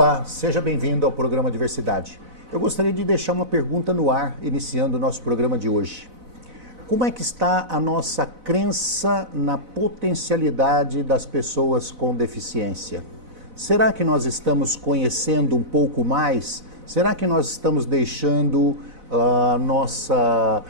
Olá, seja bem-vindo ao programa Diversidade. Eu gostaria de deixar uma pergunta no ar, iniciando o nosso programa de hoje. Como é que está a nossa crença na potencialidade das pessoas com deficiência? Será que nós estamos conhecendo um pouco mais? Será que nós estamos deixando a nossa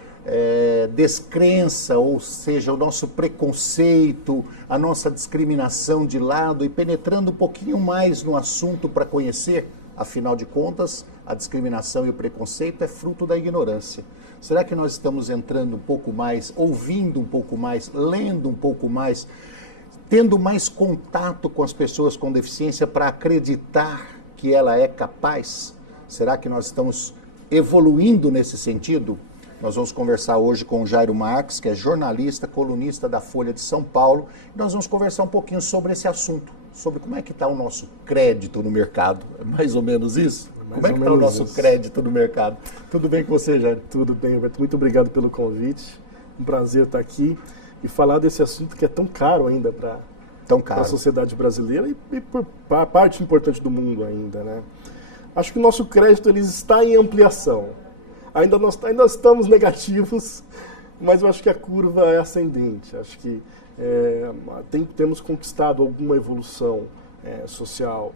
descrença, ou seja, o nosso preconceito, a nossa discriminação de lado e penetrando um pouquinho mais no assunto para conhecer? Afinal de contas, a discriminação e o preconceito é fruto da ignorância. Será que nós estamos entrando um pouco mais, ouvindo um pouco mais, lendo um pouco mais, tendo mais contato com as pessoas com deficiência para acreditar que ela é capaz? Será que nós estamos evoluindo nesse sentido? Nós vamos conversar hoje com o Jairo Marques, que é jornalista, colunista da Folha de São Paulo. E nós vamos conversar um pouquinho sobre esse assunto, sobre como é que está o nosso crédito no mercado. É mais ou menos isso? Como é que está o nosso crédito no mercado? Tudo bem com você, Jairo? Tudo bem, Roberto. Muito obrigado pelo convite. Um prazer estar aqui e falar desse assunto que é tão caro ainda para a sociedade brasileira e para a parte importante do mundo ainda, né? Acho que o nosso crédito ele está em ampliação. Ainda estamos negativos, mas eu acho que a curva é ascendente. Acho que temos conquistado alguma evolução social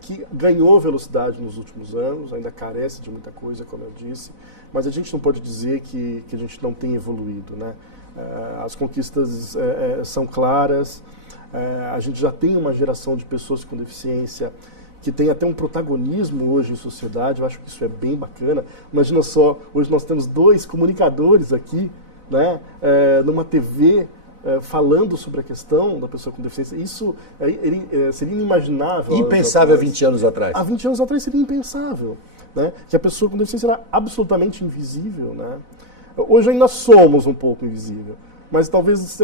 que ganhou velocidade nos últimos anos, ainda carece de muita coisa, como eu disse, mas a gente não pode dizer que a gente não tem evoluído, né? As conquistas são claras, a gente já tem uma geração de pessoas com deficiência que tem até um protagonismo hoje em sociedade. Eu acho que isso é bem bacana. Imagina só, hoje nós temos 2 comunicadores aqui, né, numa TV, falando sobre a questão da pessoa com deficiência. Isso seria inimaginável. Impensável há 20 anos atrás. Há 20 anos atrás seria impensável, né, que a pessoa com deficiência era absolutamente invisível, né? Hoje ainda somos um pouco invisível, mas talvez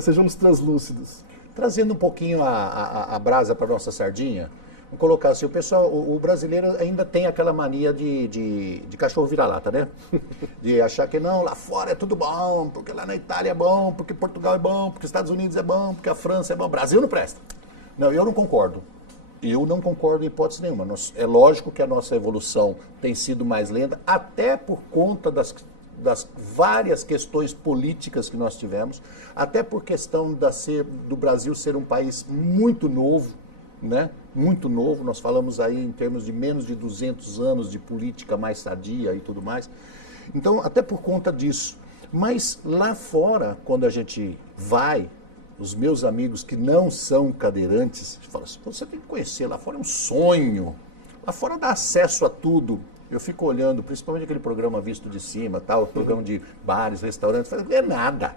sejamos translúcidos. Trazendo um pouquinho a brasa para a nossa sardinha, vamos colocar assim, o brasileiro ainda tem aquela mania de cachorro vira-lata, né? De achar que não, lá fora é tudo bom, porque lá na Itália é bom, porque Portugal é bom, porque Estados Unidos é bom, porque a França é bom, Brasil não presta. Não, eu não concordo. Eu não concordo em hipótese nenhuma. É lógico que a nossa evolução tem sido mais lenta, até por conta das várias questões políticas que nós tivemos, até por questão do Brasil ser um país muito novo, né? Muito novo, nós falamos aí em termos de menos de 200 anos de política mais sadia e tudo mais. Então, até por conta disso. Mas lá fora, quando a gente vai, os meus amigos que não são cadeirantes, falam assim, você tem que conhecer, lá fora é um sonho. Lá fora dá acesso a tudo. Eu fico olhando, principalmente aquele programa Visto de Cima, tal, programa de bares, restaurantes, é nada.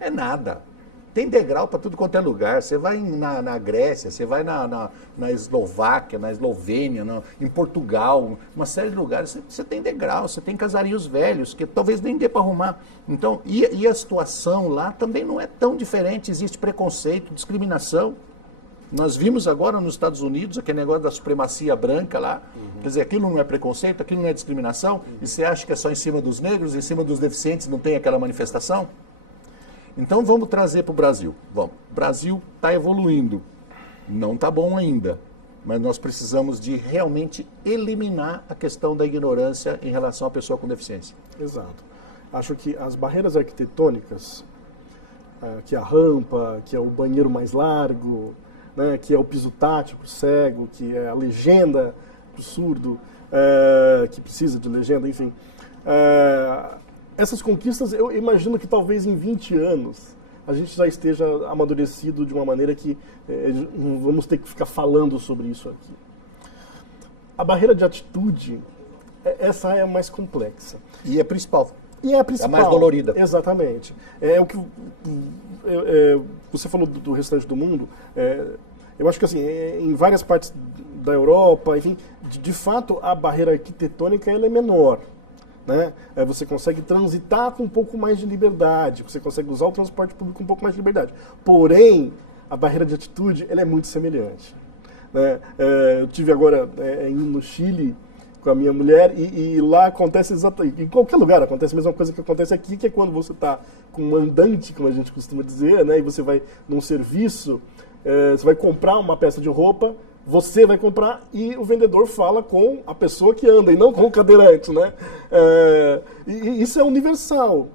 É nada. Tem degrau para tudo quanto é lugar. Você vai na Grécia, você vai na Eslováquia, na Eslovênia, em Portugal, uma série de lugares. Você tem degrau, você tem casarios velhos, que talvez nem dê para arrumar. Então, e a situação lá também não é tão diferente. Existe preconceito, discriminação. Nós vimos agora nos Estados Unidos aquele negócio da supremacia branca lá. Quer dizer, aquilo não é preconceito, aquilo não é discriminação. E você acha que é só em cima dos negros, em cima dos deficientes não tem aquela manifestação? Então vamos trazer para o Brasil. Vamos. O Brasil está evoluindo. Não está bom ainda. Mas nós precisamos de realmente eliminar a questão da ignorância em relação à pessoa com deficiência. Exato. Acho que as barreiras arquitetônicas, que é a rampa, que é o banheiro mais largo, né, que é o piso tátil para o cego, que é a legenda para o surdo, que precisa de legenda, enfim. Essas conquistas, eu imagino que talvez em 20 anos a gente já esteja amadurecido de uma maneira que não vamos ter que ficar falando sobre isso aqui. A barreira de atitude, essa é a mais complexa. E é a principal. E é a principal. É a mais dolorida. Exatamente. É o que você falou do restante do mundo. Eu acho que assim, em várias partes da Europa, enfim, de fato a barreira arquitetônica ela é menor. Né? Você consegue transitar com um pouco mais de liberdade, você consegue usar o transporte público com um pouco mais de liberdade. Porém, a barreira de atitude ela é muito semelhante. Né? Eu tive agora indo no Chile com a minha mulher e lá acontece exatamente, em qualquer lugar acontece a mesma coisa que acontece aqui, que é quando você está com um mandante, como a gente costuma dizer, né? E você vai num serviço, você vai comprar uma peça de roupa, você vai comprar e o vendedor fala com a pessoa que anda e não com o cadeirante, né? E isso é universal.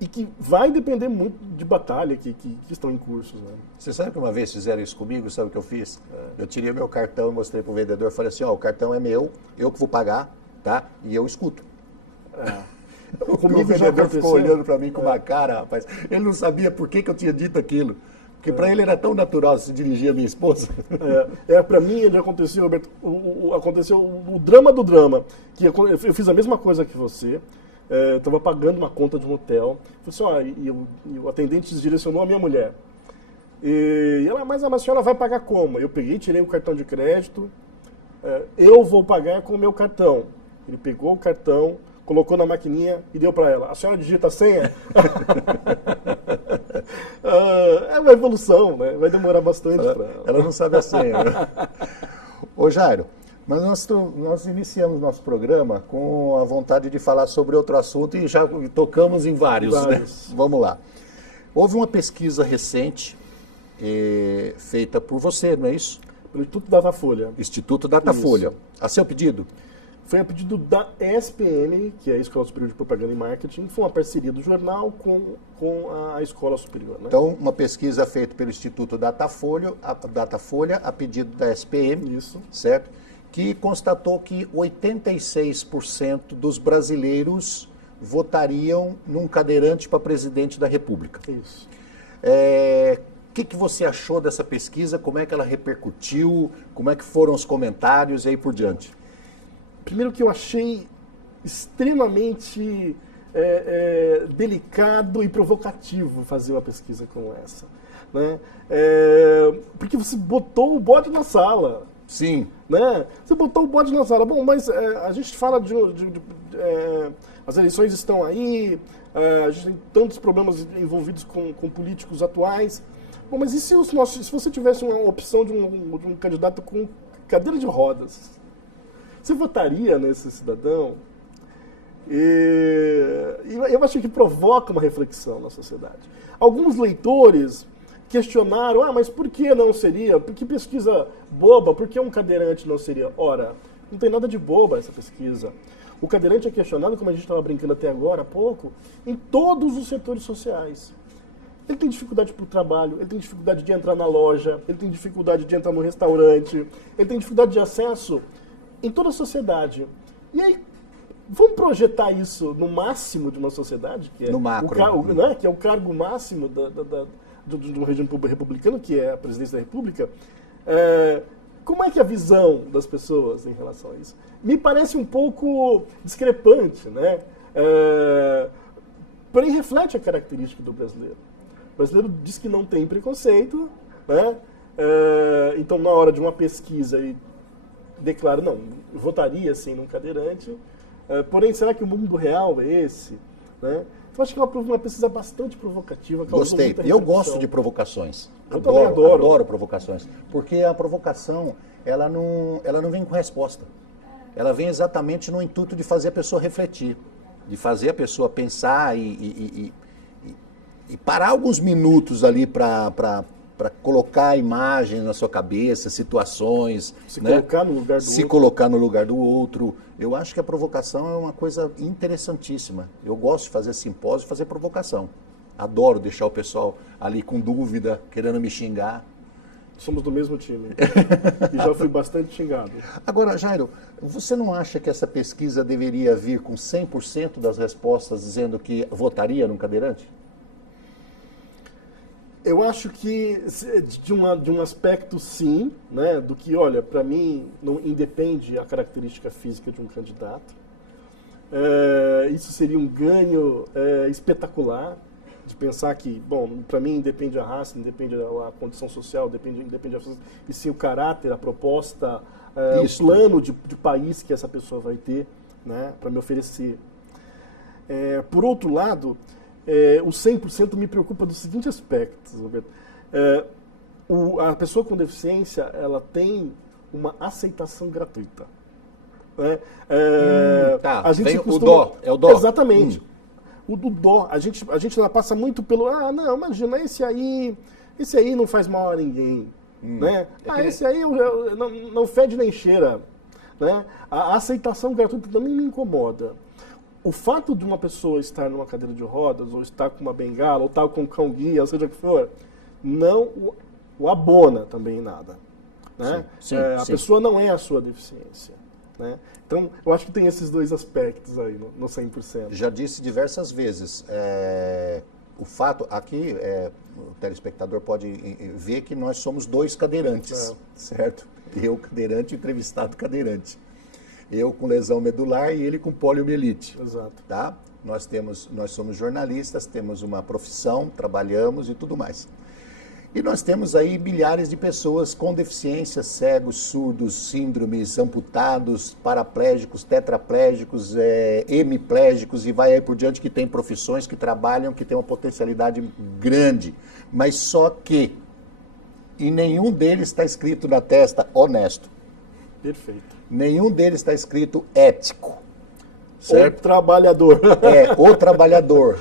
E que vai depender muito de batalha que estão em cursos. Né? Você sabe que uma vez fizeram isso comigo? Sabe o que eu fiz? Eu tirei o meu cartão e mostrei para o vendedor. Falei assim, ó, o cartão é meu, eu que vou pagar, tá? E eu escuto. O vendedor ficou olhando para mim com uma cara, rapaz. Ele não sabia por que eu tinha dito aquilo. Porque para ele era tão natural se dirigir à minha esposa. Para mim, ele aconteceu, Roberto, aconteceu o drama do drama. Que eu fiz a mesma coisa que você. Estava pagando uma conta de um hotel. Falei assim, e o atendente direcionou a minha mulher. E ela, mas a senhora vai pagar como? Eu peguei, tirei o cartão de crédito. Eu vou pagar com o meu cartão. Ele pegou o cartão, colocou na maquininha e deu para ela. A senhora digita a senha? É uma evolução, né? Vai demorar bastante. Ela não sabe a senha. Né? Ô Jairo, mas nós iniciamos nosso programa com a vontade de falar sobre outro assunto e já tocamos em vários. Né? Vamos lá. Houve uma pesquisa recente feita por você, não é isso? Pelo Instituto Datafolha. Instituto Datafolha. Isso. A seu pedido? Foi a pedido da ESPM, que é a Escola Superior de Propaganda e Marketing, foi uma parceria do jornal com a Escola Superior. Né? Então, uma pesquisa feita pelo Instituto Datafolha, a pedido da ESPM, isso. Certo? Que constatou que 86% dos brasileiros votariam num cadeirante para presidente da República. Isso. O que você achou dessa pesquisa? Como é que ela repercutiu? Como é que foram os comentários e aí por diante? Primeiro que eu achei extremamente delicado e provocativo fazer uma pesquisa como essa. Né? Porque você botou o bode na sala. Sim. Né? Você botou o bode na sala. Bom, mas a gente fala as eleições estão aí, a gente tem tantos problemas envolvidos com políticos atuais. Bom, mas e se você tivesse uma opção de um candidato com cadeira de rodas? Você votaria nesse cidadão? E eu acho que provoca uma reflexão na sociedade. Alguns leitores questionaram, mas por que não seria? Por que pesquisa boba? Por que um cadeirante não seria? Ora, não tem nada de boba essa pesquisa. O cadeirante é questionado, como a gente estava brincando até agora há pouco, em todos os setores sociais. Ele tem dificuldade para o trabalho, ele tem dificuldade de entrar na loja, ele tem dificuldade de entrar no restaurante, ele tem dificuldade de acesso em toda a sociedade. E aí, vamos projetar isso no máximo de uma sociedade, que é, no macro, né, que é o cargo máximo de um regime republicano, que é a presidência da República. Como é que é a visão das pessoas em relação a isso? Me parece um pouco discrepante, né? Porém, reflete a característica do brasileiro. O brasileiro diz que não tem preconceito, né? Então, na hora de uma pesquisa, ele declara, não, votaria sim num cadeirante, porém, será que o mundo real é esse? Né? Então, acho que é uma pesquisa bastante provocativa. Gostei. Eu gosto de provocações. Eu também adoro. Adoro provocações. Porque a provocação, ela não vem com resposta. Ela vem exatamente no intuito de fazer a pessoa refletir, de fazer a pessoa pensar e parar alguns minutos ali para colocar imagens na sua cabeça, situações. Colocar no lugar do outro. Se colocar no lugar do outro. Eu acho que a provocação é uma coisa interessantíssima. Eu gosto de fazer simpósio e fazer provocação. Adoro deixar o pessoal ali com dúvida, querendo me xingar. Somos do mesmo time. E já fui bastante xingado. Agora, Jairo, você não acha que essa pesquisa deveria vir com 100% das respostas dizendo que votaria num cadeirante? Eu acho que de um aspecto sim, né, do que, olha, para mim não independe a característica física de um candidato. Isso seria um ganho espetacular de pensar que, bom, para mim independe a raça, independe a condição social, independe e sim o caráter, a proposta, o plano de país que essa pessoa vai ter, né, para me oferecer. Por outro lado, o 100% me preocupa do seguinte aspecto, Roberto. A pessoa com deficiência, ela tem uma aceitação gratuita. Né? A gente costuma... é o dó. Exatamente. O do dó. A gente passa muito pelo, não, imagina, esse aí não faz mal a ninguém. Né? Esse aí não fede nem cheira. Né? A aceitação gratuita também me incomoda. O fato de uma pessoa estar numa cadeira de rodas, ou estar com uma bengala, ou estar com um cão-guia, ou seja o que for, não o abona também em nada. Né? A pessoa não é a sua deficiência. Né? Então, eu acho que tem esses dois aspectos aí no 100%. Já disse diversas vezes, o fato, aqui o telespectador pode ver que nós somos dois cadeirantes, certo? Eu cadeirante e o entrevistado cadeirante. Eu com lesão medular e ele com poliomielite. Exato. Tá? Nós somos jornalistas, temos uma profissão, trabalhamos e tudo mais. E nós temos aí milhares de pessoas com deficiências, cegos, surdos, síndromes, amputados, paraplégicos, tetraplégicos, hemiplégicos e vai aí por diante, que tem profissões que trabalham, que tem uma potencialidade grande. Mas só que em nenhum deles está escrito na testa honesto. Perfeito. Nenhum deles está escrito ético. Certo? O trabalhador. O trabalhador.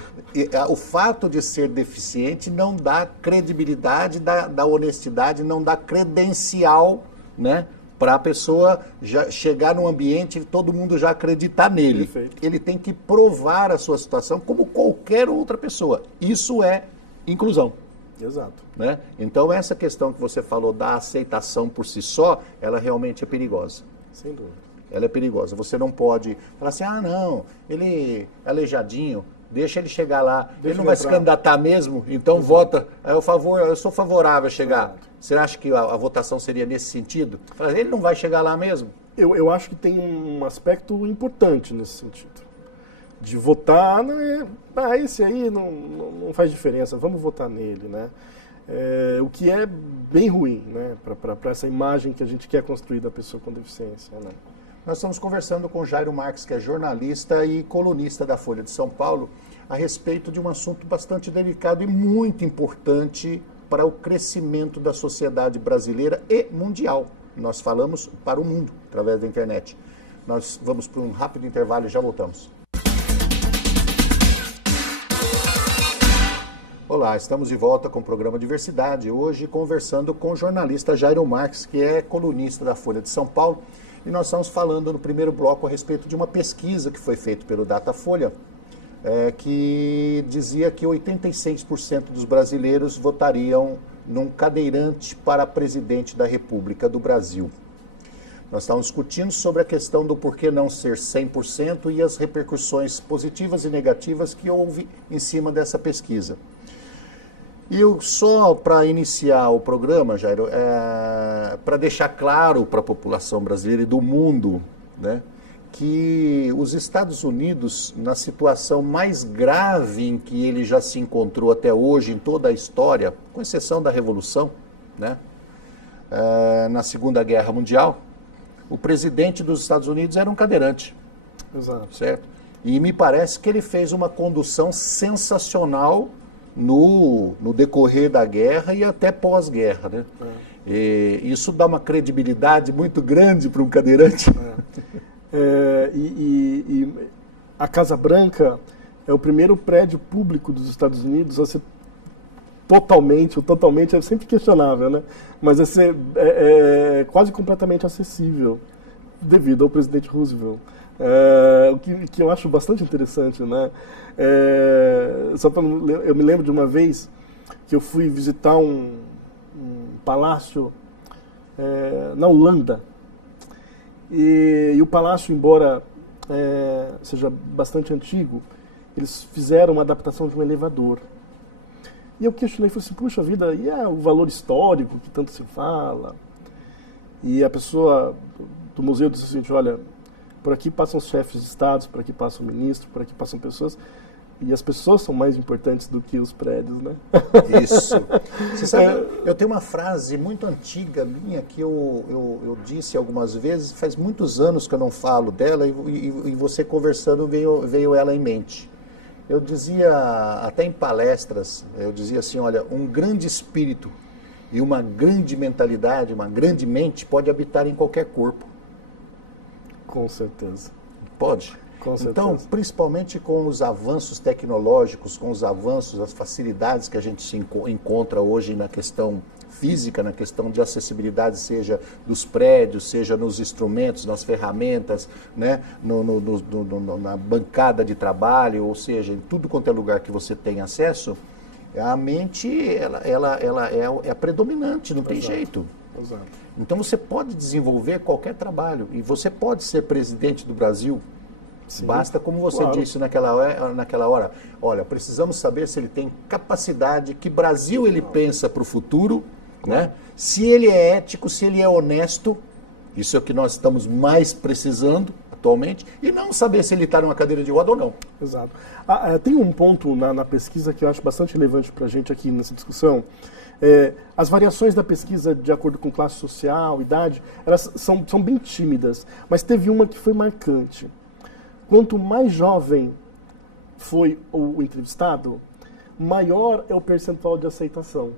O fato de ser deficiente não dá credibilidade, da honestidade, não dá credencial, né, para a pessoa já chegar num ambiente e todo mundo já acreditar nele. Perfeito. Ele tem que provar a sua situação como qualquer outra pessoa. Isso é inclusão. Exato. Né? Então essa questão que você falou da aceitação por si só, ela realmente é perigosa. Sem dúvida. Ela é perigosa. Você não pode falar assim, não, ele é aleijadinho, deixa ele chegar lá, ele não vai se candidatar mesmo, então vota, eu sou favorável a chegar. Exato. Você acha que a votação seria nesse sentido? Ele não vai chegar lá mesmo? Eu acho que tem um aspecto importante nesse sentido. De votar, esse aí não faz diferença, vamos votar nele, né? O que é bem ruim, né? Para essa imagem que a gente quer construir da pessoa com deficiência, né? Nós estamos conversando com Jairo Marques, que é jornalista e colunista da Folha de São Paulo, a respeito de um assunto bastante delicado e muito importante para o crescimento da sociedade brasileira e mundial. Nós falamos para o mundo, através da internet. Nós vamos para um rápido intervalo e já voltamos. Olá, estamos de volta com o programa Diversidade, hoje conversando com o jornalista Jairo Marques, que é colunista da Folha de São Paulo, e nós estamos falando no primeiro bloco a respeito de uma pesquisa que foi feita pelo Datafolha, que dizia que 86% dos brasileiros votariam num cadeirante para presidente da República do Brasil. Nós estávamos discutindo sobre a questão do porquê não ser 100% e as repercussões positivas e negativas que houve em cima dessa pesquisa. E só para iniciar o programa, Jairo, para deixar claro para a população brasileira e do mundo, né, que os Estados Unidos, na situação mais grave em que ele já se encontrou até hoje em toda a história, com exceção da Revolução, né, na Segunda Guerra Mundial, o presidente dos Estados Unidos era um cadeirante. Exato. Certo? E me parece que ele fez uma condução sensacional no decorrer da guerra e até pós-guerra, né? E isso dá uma credibilidade muito grande para um cadeirante. E a Casa Branca é o primeiro prédio público dos Estados Unidos a ser totalmente é sempre questionável, né? Mas a ser quase completamente acessível devido ao presidente Roosevelt. O que eu acho bastante interessante, né? Eu me lembro de uma vez que eu fui visitar um palácio na Holanda. E o palácio, embora seja bastante antigo, eles fizeram uma adaptação de um elevador. E eu questionei, falei assim, puxa vida, e o valor histórico que tanto se fala? E a pessoa do museu disse assim, olha, por aqui passam os chefes de estados, por aqui passam ministros, por aqui passam pessoas, e as pessoas são mais importantes do que os prédios, né? Isso. Você sabe, eu tenho uma frase muito antiga minha que eu disse algumas vezes, faz muitos anos que eu não falo dela, e você conversando veio ela em mente. Eu dizia, até em palestras, eu dizia assim, olha, um grande espírito e uma grande mentalidade, uma grande mente pode habitar em qualquer corpo. Com certeza. Pode. Então, principalmente com os avanços tecnológicos, com os avanços, as facilidades que a gente se encontra hoje na questão física, na questão de acessibilidade, seja dos prédios, seja nos instrumentos, nas ferramentas, né? Na bancada de trabalho, ou seja, em tudo quanto é lugar que você tem acesso, a mente ela é predominante, não tem jeito. Exato. Então você pode desenvolver qualquer trabalho e você pode ser presidente do Brasil. Sim, basta, como você disse naquela hora, olha, precisamos saber se ele tem capacidade, que Brasil ele pensa para o futuro, né? Se ele é ético, se ele é honesto, isso é o que nós estamos mais precisando atualmente, e não saber se ele está numa cadeira de roda ou não. Exato. Tem um ponto na pesquisa que eu acho bastante relevante para a gente aqui nessa discussão. As variações da pesquisa de acordo com classe social, idade, elas são bem tímidas, mas teve uma que foi marcante. Quanto mais jovem foi o entrevistado, maior é o percentual de aceitação.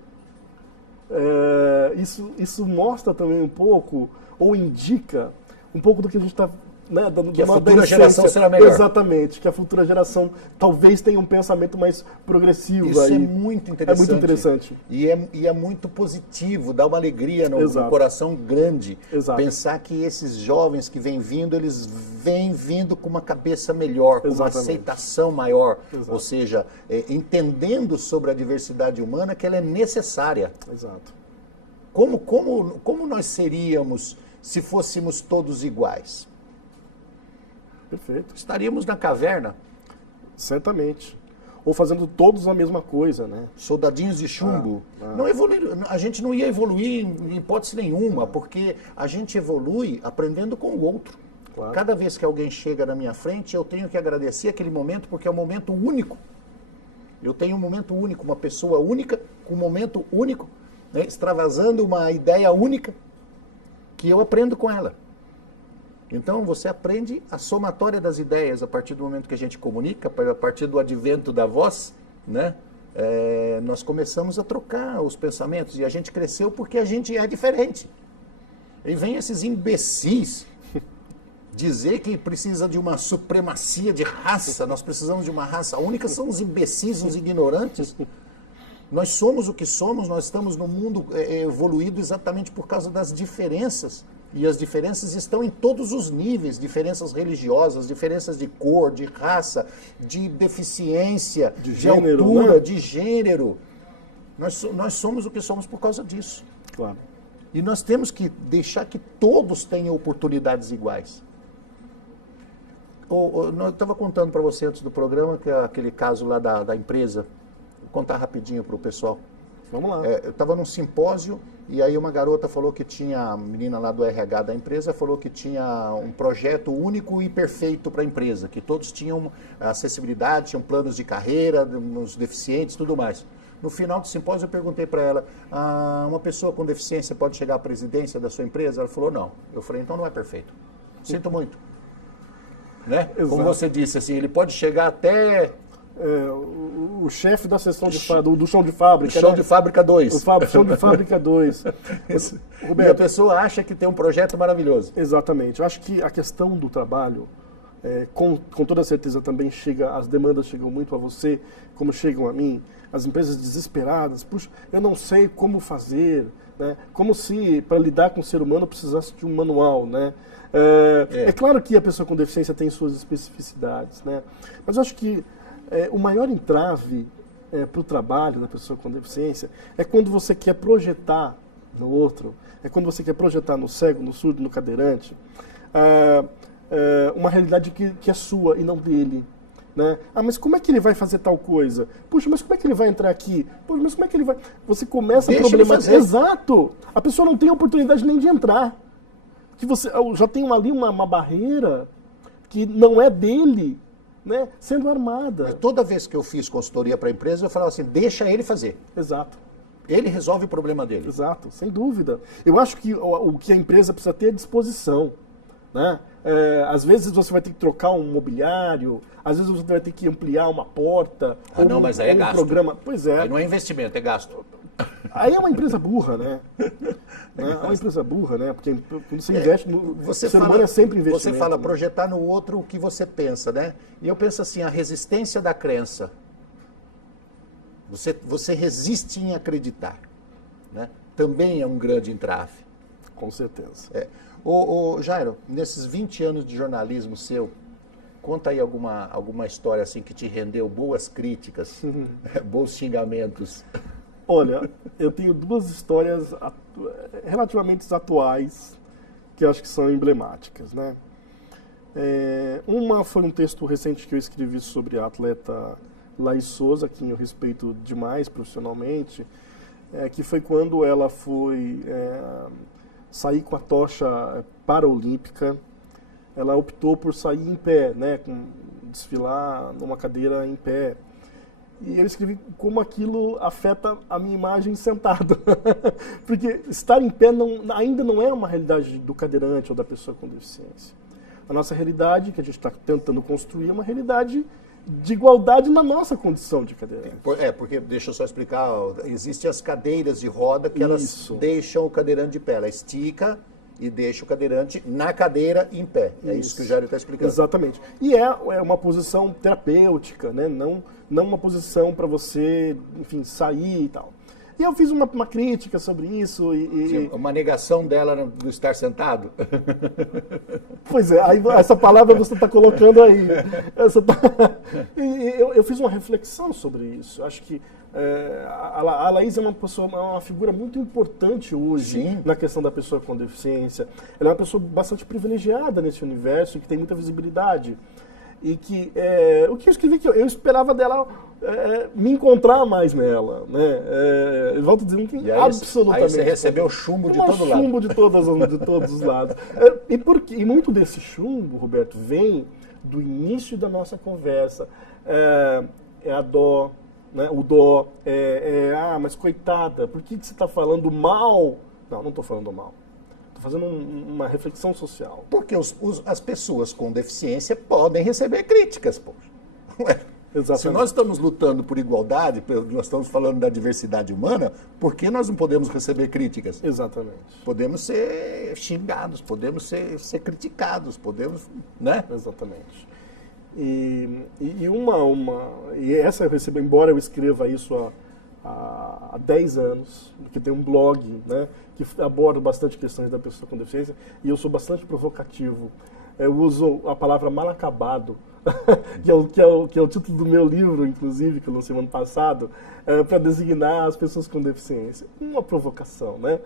Isso mostra também um pouco, ou indica um pouco do que a gente está... Né, que a futura geração será melhor. Exatamente, que a futura geração talvez tenha um pensamento mais progressivo. Isso aí. É muito interessante. É muito interessante. E é muito positivo, dá uma alegria no coração grande. Exato. Pensar que esses jovens que vêm vindo, eles vêm vindo com uma cabeça melhor, com uma aceitação maior. Exato. Ou seja, entendendo sobre a diversidade humana, que ela é necessária. Exato. Como nós seríamos se fôssemos todos iguais? Perfeito. Estaríamos na caverna. Certamente. Ou fazendo todos a mesma coisa, né? Soldadinhos de chumbo. Não a gente não ia evoluir em hipótese nenhuma, porque a gente evolui aprendendo com o outro. Claro. Cada vez que alguém chega na minha frente, eu tenho que agradecer aquele momento, porque é um momento único. Eu tenho um momento único, uma pessoa única, com um momento único, né, extravasando uma ideia única, que eu aprendo com ela. Então, você aprende a somatória das ideias a partir do momento que a gente comunica, a partir do advento da voz, né? Nós começamos a trocar os pensamentos e a gente cresceu porque a gente é diferente. E vem esses imbecis dizer que precisa de uma supremacia de raça, nós precisamos de uma raça única, são os imbecis, os ignorantes. Nós somos o que somos, nós estamos no mundo evoluído exatamente por causa das diferenças. E as diferenças estão em todos os níveis, diferenças religiosas, diferenças de cor, de raça, de deficiência, de gênero, altura, né? De gênero. Nós somos o que somos por causa disso. Claro. E nós temos que deixar que todos tenham oportunidades iguais. Eu estava contando para você antes do programa, que é aquele caso lá da empresa. Vou contar rapidinho para o pessoal. Vamos lá. Eu estava num simpósio e aí uma garota falou que tinha, a menina lá do RH da empresa falou que tinha um projeto único e perfeito para a empresa, que todos tinham acessibilidade, tinham planos de carreira, os deficientes, tudo mais. No final do simpósio eu perguntei para ela, uma pessoa com deficiência pode chegar à presidência da sua empresa? Ela falou, não. Eu falei, então não é perfeito. Sinto muito. Né? Como você disse, assim, ele pode chegar até... o chefe da seção do chão de fábrica. Chão de fábrica 2. Chão de fábrica 2. Roberto, e a pessoa acha que tem um projeto maravilhoso. Exatamente. Eu acho que a questão do trabalho, com toda certeza também as demandas chegam muito a você, como chegam a mim. As empresas desesperadas, puxa, eu não sei como fazer, né? Como se para lidar com o ser humano precisasse de um manual, né? É claro que a pessoa com deficiência tem suas especificidades, né? Mas eu acho que o maior entrave para o trabalho da pessoa com deficiência é quando você quer projetar no outro, é quando você quer projetar no cego, no surdo, no cadeirante, uma realidade que é sua e não dele. Né? Mas como é que ele vai fazer tal coisa? Puxa, mas como é que ele vai entrar aqui? Puxa, mas como é que ele vai... Você começa a problematizar. Exato! A pessoa não tem oportunidade nem de entrar. Que você já tem ali uma barreira que não é dele, né, sendo armada. Mas toda vez que eu fiz consultoria para a empresa, eu falava assim, deixa ele fazer. Exato. Ele resolve o problema dele. Exato, sem dúvida. Eu acho que o que a empresa precisa ter é disposição. Né? Às vezes você vai ter que trocar um mobiliário, às vezes você vai ter que ampliar uma porta. Mas aí é gasto. Programa. Pois é. Aí não é investimento, é gasto. Aí é uma empresa burra, né? É uma empresa burra, né? Porque quando você investe no... O ser humano é sempre investimento. Você fala projetar no outro o que você pensa, né? E eu penso assim, a resistência da crença. Você resiste em acreditar, né? Também é um grande entrave. Com certeza. Ô, Jairo, nesses 20 anos de jornalismo seu, conta aí alguma história assim que te rendeu boas críticas, bons xingamentos. Olha, eu tenho duas histórias relativamente atuais que eu acho que são emblemáticas, né? Uma foi um texto recente que eu escrevi sobre a atleta Laís Souza, quem eu respeito demais profissionalmente, que foi quando ela foi sair com a tocha paraolímpica. Ela optou por sair em pé, né, desfilar numa cadeira em pé. E eu escrevi como aquilo afeta a minha imagem sentado. Porque estar em pé ainda não é uma realidade do cadeirante ou da pessoa com deficiência. A nossa realidade, que a gente está tentando construir, é uma realidade de igualdade na nossa condição de cadeirante. Porque, deixa eu só explicar, existem as cadeiras de roda que elas deixam o cadeirante de pé. Ela estica e deixa o cadeirante na cadeira em pé. É isso que o Jairo está explicando. Exatamente. E é uma posição terapêutica, né? Não uma posição para você, enfim, sair e tal. E eu fiz uma crítica sobre isso. Sim, uma negação dela do estar sentado? Pois é, aí essa palavra você está colocando aí. Eu fiz uma reflexão sobre isso. Acho que a Laís é uma figura muito importante hoje. Sim. Na questão da pessoa com deficiência. Ela é uma pessoa bastante privilegiada nesse universo, que tem muita visibilidade. E que o que eu escrevi, que eu esperava dela me encontrar mais nela, né? Eu volto dizendo que absolutamente. Aí você recebeu chumbo de todo lado. Chumbo de todos os lados. E muito desse chumbo, Roberto, vem do início da nossa conversa. A dó, né? O dó, mas coitada, por que você está falando mal? Não estou falando mal. Fazendo uma reflexão social. Porque as pessoas com deficiência podem receber críticas, poxa. Exatamente. Se nós estamos lutando por igualdade, nós estamos falando da diversidade humana, por que nós não podemos receber críticas? Exatamente. Podemos ser xingados, podemos ser criticados, podemos, né? Exatamente. E essa eu recebo, embora eu escreva isso há 10 anos, porque tem um blog, né, que aborda bastante questões da pessoa com deficiência, e eu sou bastante provocativo. Eu uso a palavra mal acabado, que é o título do meu livro, inclusive, que eu lancei ano passado, para designar as pessoas com deficiência. Uma provocação, né?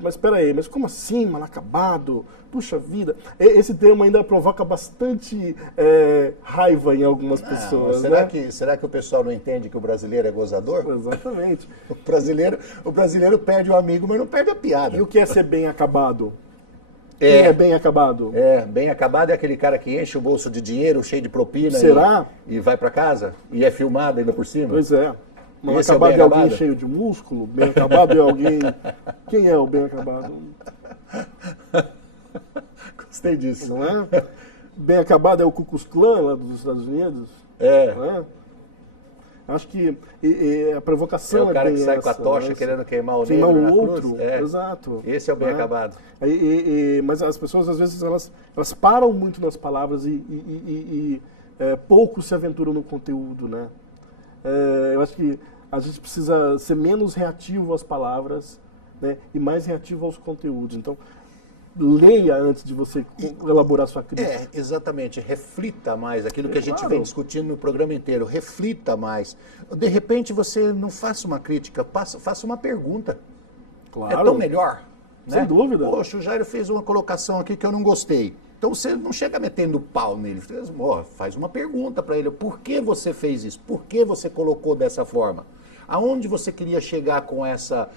Mas espera aí, mas como assim, mal acabado? Puxa vida. Esse termo ainda provoca bastante raiva em algumas pessoas. Será que o pessoal não entende que o brasileiro é gozador? Exatamente. O brasileiro perde o amigo, mas não perde a piada. E o que é ser bem acabado? Quem é bem acabado? Bem acabado é aquele cara que enche o bolso de dinheiro, cheio de propina. Será? E vai para casa e é filmado ainda por cima. Pois é. Mal acabado é alguém cheio de músculo, bem acabado é alguém... Quem é o bem acabado? Gostei disso. Não é? Bem acabado é o Ku Klux Klan lá dos Estados Unidos? Não é? Acho que a provocação é o cara que sai com a tocha querendo queimar o negro na outro. Cruz. Exato. Esse é o bem acabado. Mas as pessoas, às vezes, elas param muito nas palavras e pouco se aventuram no conteúdo, né? Eu acho que a gente precisa ser menos reativo às palavras, né, e mais reativo aos conteúdos. Então, leia antes de você elaborar sua crítica. Exatamente. Reflita mais. Aquilo que a gente vem discutindo no programa inteiro. Reflita mais. De repente, você não faça uma crítica, faça uma pergunta. Claro. É tão melhor. Sem dúvida. Poxa, o Jairo fez uma colocação aqui que eu não gostei. Então você não chega metendo pau nele, faz uma pergunta para ele, por que você fez isso? Por que você colocou dessa forma? Aonde você queria chegar com essa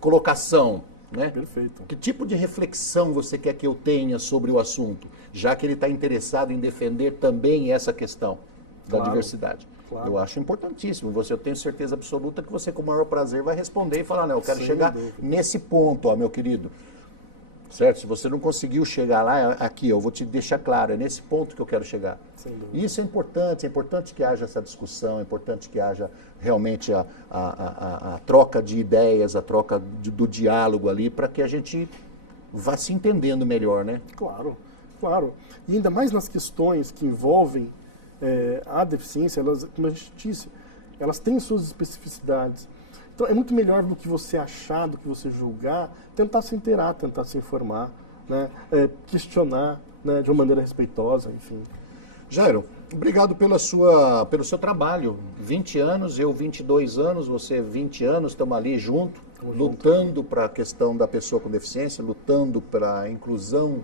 colocação? Né? Perfeito. Que tipo de reflexão você quer que eu tenha sobre o assunto? Já que ele está interessado em defender também essa questão da diversidade. Claro. Eu acho importantíssimo. Eu tenho certeza absoluta que você, com o maior prazer, vai responder e falar, não, eu quero chegar nesse ponto, meu querido. Certo? Se você não conseguiu chegar lá, aqui, eu vou te deixar claro, é nesse ponto que eu quero chegar. E isso é importante que haja essa discussão, é importante que haja realmente a troca de ideias, a troca do diálogo ali, para que a gente vá se entendendo melhor, né? Claro, claro. E ainda mais nas questões que envolvem a deficiência, elas, como a gente disse, elas têm suas especificidades. Então é muito melhor do que você achar, do que você julgar, tentar se inteirar, tentar se informar, né? Questionar, né? De uma maneira respeitosa, enfim. Jairo, obrigado pelo seu trabalho. 20 anos, eu 22 anos, você 20 anos, estamos ali lutando para a questão da pessoa com deficiência, lutando para a inclusão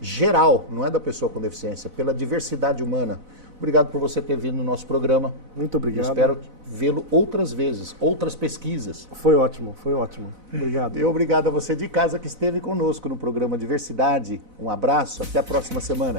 geral, não é da pessoa com deficiência, pela diversidade humana. Obrigado por você ter vindo no nosso programa. Muito obrigado. Espero vê-lo outras vezes, outras pesquisas. Foi ótimo, foi ótimo. Obrigado. E obrigado a você de casa que esteve conosco no programa Diversidade. Um abraço, até a próxima semana.